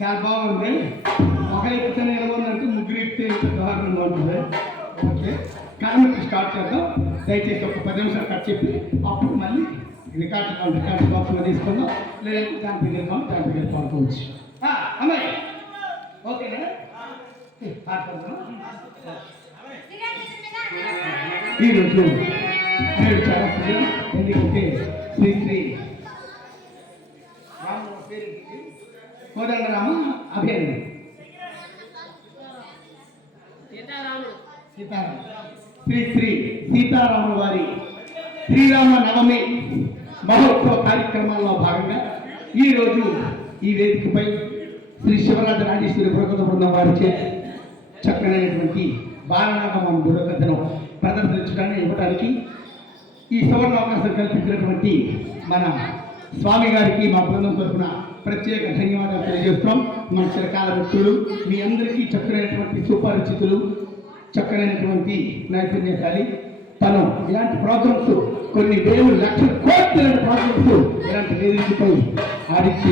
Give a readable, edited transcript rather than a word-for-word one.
చాలా బాగుంది. ఒకరు ఎక్కితే నిలబడినట్టు ముగ్గురు ఎక్కితే దారుణంగా ఉంటుంది. ఓకే, కార్మికులు స్టార్ట్ చేద్దాం. దయచేసి ఒక 10 నిమిషాలు కట్ చెప్పి అప్పుడు మళ్ళీ రికార్డు బాక్స్లో తీసుకుందాం. లేదంటే దానికి వెళ్ళిపోవచ్చు. అమ్మాయి ఓకేనా? ఈరోజు నేను చాలా ప్రియం. ఎందుకంటే శ్రీ శ్రీ రాముల పేరు కోదండరామ అభినందన సీతారామ శ్రీ శ్రీ సీతారాముల వారి శ్రీరామ నవమి మహోత్సవ కార్యక్రమాల్లో భాగంగా ఈరోజు ఈ వేదికపై శ్రీ శివరాజ రాజేశ్వరి బుర్రకథ బృందం వారిచే చక్కనైనటువంటి బాలనాగమం బుర్రకథను ప్రదర్శించడానికి ఇవ్వడానికి ఈ సువర్ణ అవకాశం కల్పించినటువంటి మన స్వామి గారికి మా బృందం తరఫున ప్రత్యేక ధన్యవాదాలు తెలియజేస్తున్నాం. మన చిరకాల వ్యక్తులు మీ అందరికీ చక్కనైనటువంటి సుపరిచితులు, చక్కనైనటువంటి నైపుణ్యశాలి. తను ఇలాంటి ప్రోగ్రామ్స్ కొన్ని వేలు లక్షల కోట్ల ప్రోగ్రామ్స్ ఇలాంటి వేదికపై ఆడిచ్చి